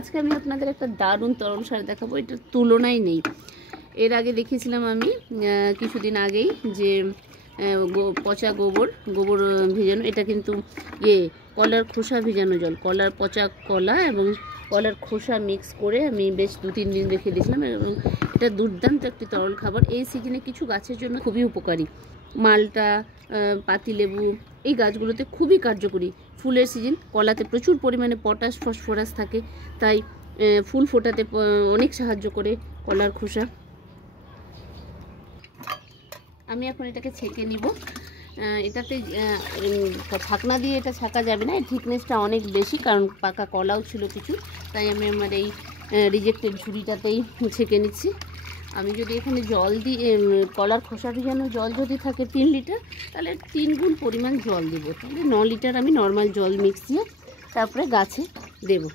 আজকে আমি আপনাদের একটা দারুণ তরল সার দেখাবো, এটার তুলনাই নেই। এর আগে দেখিয়েছিলাম আমি কিছুদিন আগেই যে পচা গোবর ভিজানো, এটা কিন্তু কলার খোসা ভিজানো জল, কলার পচা কলা এবং কলার খোসা মিক্স করে আমি বেশ 2-3 দিন রেখে দিয়েছিলাম এবং এটা দুর্দান্ত একটি তরল খাবার। এই সিজনে কিছু গাছের জন্য খুবই উপকারী। মালটা, পাতিলেবু এই গাছগুলোতে খুবই কার্যকরী। ফুলের সিজন, কলাতে প্রচুর পরিমাণে পটাশ ফসফরাস থাকে, তাই ফুল ফোটাতে অনেক সাহায্য করে কলার খোসা। আমি এখন এটাকে ছেঁকে নিব। এটাতে ঢাকনা দিয়ে এটা ছাকা যাবে না, এই থিকনেসটা অনেক বেশি, কারণ পাকা কলাও ছিল কিছু, তাই আমি আমার এই রিজেক্টেড ঝুড়িটাতেই ছেঁকে নিচ্ছি। আমি যদি এখানে জল দিয়ে কলার খোসা ভিজানো জল যদি থাকে 3 লিটার, তাহলে 3 গুণ পরিমাণ জল দেবো, তাহলে 9 লিটার আমি নর্মাল জল মিক্স দিয়ে তারপরে গাছে দেবো।